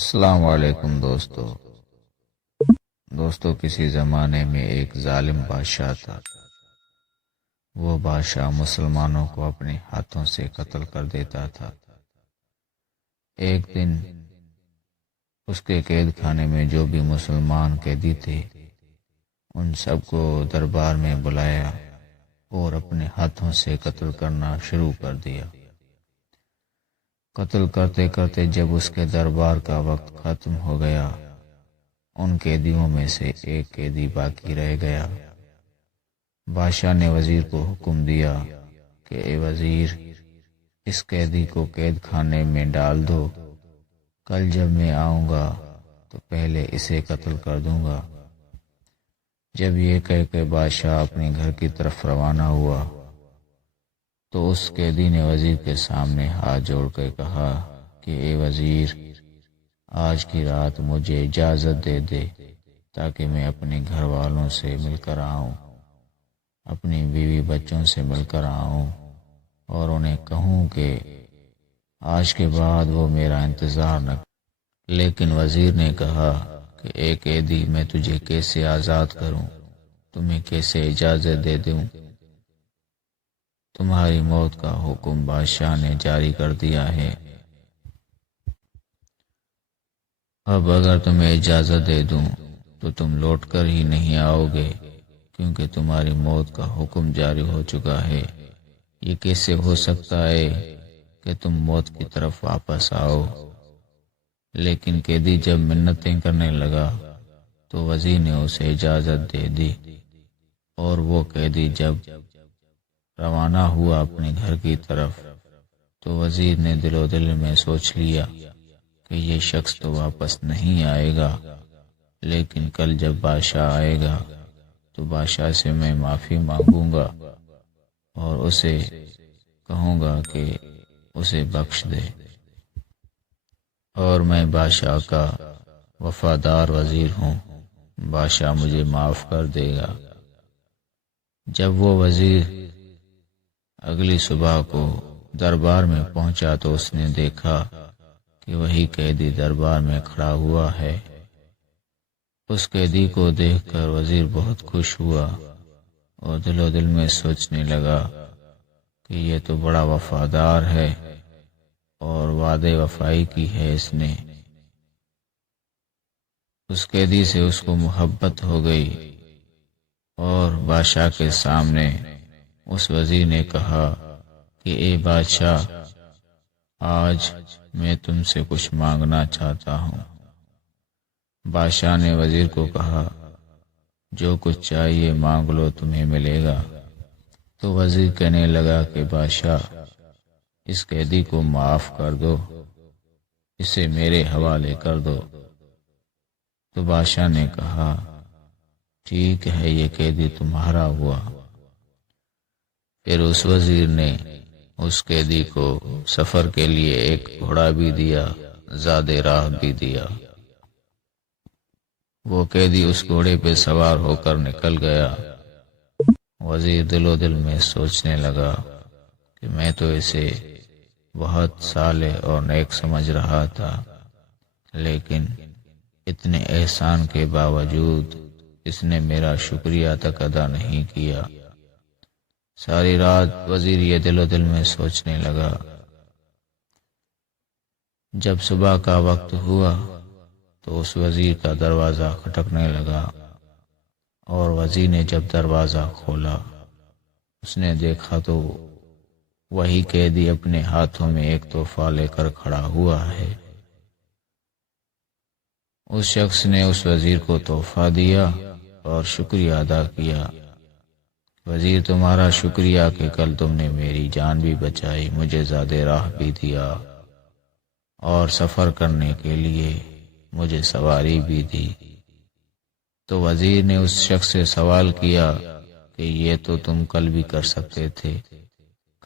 السلام علیکم دوستو کسی زمانے میں ایک ظالم بادشاہ تھا۔ وہ بادشاہ مسلمانوں کو اپنے ہاتھوں سے قتل کر دیتا تھا۔ ایک دن اس کے قید خانے میں جو بھی مسلمان قیدی تھے ان سب کو دربار میں بلایا اور اپنے ہاتھوں سے قتل کرنا شروع کر دیا۔ قتل کرتے کرتے جب اس کے دربار کا وقت ختم ہو گیا، ان قیدیوں میں سے ایک قیدی باقی رہ گیا۔ بادشاہ نے وزیر کو حکم دیا کہ اے وزیر، اس قیدی کو قید خانے میں ڈال دو، کل جب میں آؤں گا تو پہلے اسے قتل کر دوں گا۔ جب یہ کہہ کے بادشاہ اپنے گھر کی طرف روانہ ہوا تو اس قیدی نے وزیر کے سامنے ہاتھ جوڑ کر کہا کہ اے وزیر، آج کی رات مجھے اجازت دے دے تاکہ میں اپنے گھر والوں سے مل کر آؤں، اپنی بیوی بچوں سے مل کر آؤں اور انہیں کہوں کہ آج کے بعد وہ میرا انتظار نہ کریں۔ لیکن وزیر نے کہا کہ اے قیدی، میں تجھے کیسے آزاد کروں، تمہیں کیسے اجازت دے دوں؟ تمہاری موت کا حکم بادشاہ نے جاری کر دیا ہے۔ اب اگر تمہیں اجازت دے دوں تو تم لوٹ کر ہی نہیں آؤ گے، کیونکہ تمہاری موت کا حکم جاری ہو چکا ہے۔ یہ کیسے ہو سکتا ہے کہ تم موت کی طرف واپس آؤ؟ لیکن قیدی جب منتیں کرنے لگا تو وزیر نے اسے اجازت دے دی، اور وہ قیدی جب روانہ ہوا اپنے گھر کی طرف تو وزیر نے دل و دل میں سوچ لیا کہ یہ شخص تو واپس نہیں آئے گا، لیکن کل جب بادشاہ آئے گا تو بادشاہ سے میں معافی مانگوں گا اور اسے کہوں گا کہ اسے بخش دے، اور میں بادشاہ کا وفادار وزیر ہوں، بادشاہ مجھے معاف کر دے گا۔ جب وہ وزیر اگلی صبح کو دربار میں پہنچا تو اس نے دیکھا کہ وہی قیدی دربار میں کھڑا ہوا ہے۔ اس قیدی کو دیکھ کر وزیر بہت خوش ہوا اور دل و دل میں سوچنے لگا کہ یہ تو بڑا وفادار ہے اور وعدے وفائی کی ہے اس نے۔ اس قیدی سے اس کو محبت ہو گئی، اور بادشاہ کے سامنے اس وزیر نے کہا کہ اے بادشاہ، آج میں تم سے کچھ مانگنا چاہتا ہوں۔ بادشاہ نے وزیر کو کہا جو کچھ چاہیے مانگ لو، تمہیں ملے گا۔ تو وزیر کہنے لگا کہ بادشاہ، اس قیدی کو معاف کر دو، اسے میرے حوالے کر دو۔ تو بادشاہ نے کہا ٹھیک ہے، یہ قیدی تمہارا ہوا۔ پھر اس وزیر نے اس قیدی کو سفر کے لیے ایک گھوڑا بھی دیا، زاد راہ بھی دیا۔ وہ قیدی اس گھوڑے پہ سوار ہو کر نکل گیا۔ وزیر دل و دل میں سوچنے لگا کہ میں تو اسے بہت صالح اور نیک سمجھ رہا تھا، لیکن اتنے احسان کے باوجود اس نے میرا شکریہ تک ادا نہیں کیا۔ ساری رات وزیر یہ دل و دل میں سوچنے لگا۔ جب صبح کا وقت ہوا تو اس وزیر کا دروازہ کھٹکنے لگا، اور وزیر نے جب دروازہ کھولا اس نے دیکھا تو وہی قیدی اپنے ہاتھوں میں ایک تحفہ لے کر کھڑا ہوا ہے۔ اس شخص نے اس وزیر کو تحفہ دیا اور شکریہ ادا کیا۔ وزیر، تمہارا شکریہ کہ کل تم نے میری جان بھی بچائی، مجھے زاد راہ بھی دیا، اور سفر کرنے کے لیے مجھے سواری بھی دی۔ تو وزیر نے اس شخص سے سوال کیا کہ یہ تو تم کل بھی کر سکتے تھے،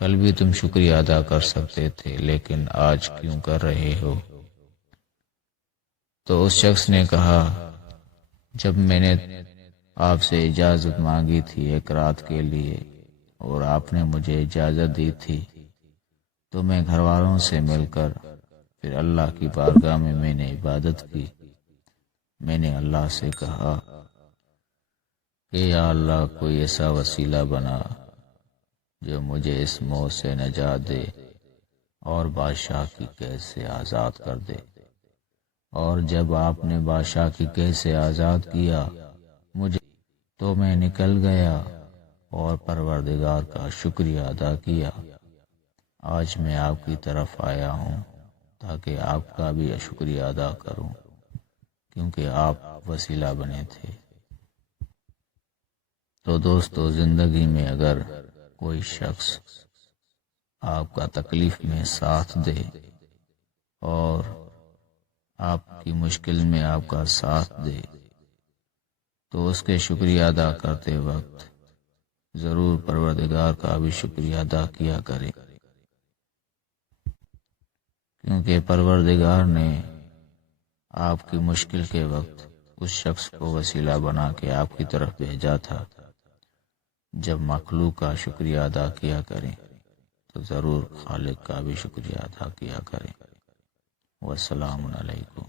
کل بھی تم شکریہ ادا کر سکتے تھے، لیکن آج کیوں کر رہے ہو؟ تو اس شخص نے کہا جب میں نے آپ سے اجازت مانگی تھی ایک رات کے لیے اور آپ نے مجھے اجازت دی تھی، تو میں گھر والوں سے مل کر پھر اللہ کی بارگاہ میں نے عبادت کی۔ میں نے اللہ سے کہا کہ یا اللہ کوئی ایسا وسیلہ بنا جو مجھے اس موت سے نجات دے اور بادشاہ کی قید سے آزاد کر دے۔ اور جب آپ نے بادشاہ کی قید سے آزاد کیا مجھے تو میں نکل گیا اور پروردگار کا شکریہ ادا کیا۔ آج میں آپ کی طرف آیا ہوں تاکہ آپ کا بھی شکریہ ادا کروں، کیونکہ آپ وسیلہ بنے تھے۔ تو دوستو، زندگی میں اگر کوئی شخص آپ کا تکلیف میں ساتھ دے اور آپ کی مشکل میں آپ کا ساتھ دے تو اس کے شکریہ ادا کرتے وقت ضرور پروردگار کا بھی شکریہ ادا کیا کرے، کیونکہ پروردگار نے آپ کی مشکل کے وقت اس شخص کو وسیلہ بنا کے آپ کی طرف بھیجا تھا۔ جب مخلوق کا شکریہ ادا کیا کریں تو ضرور خالق کا بھی شکریہ ادا کیا کریں۔ والسلام علیکم۔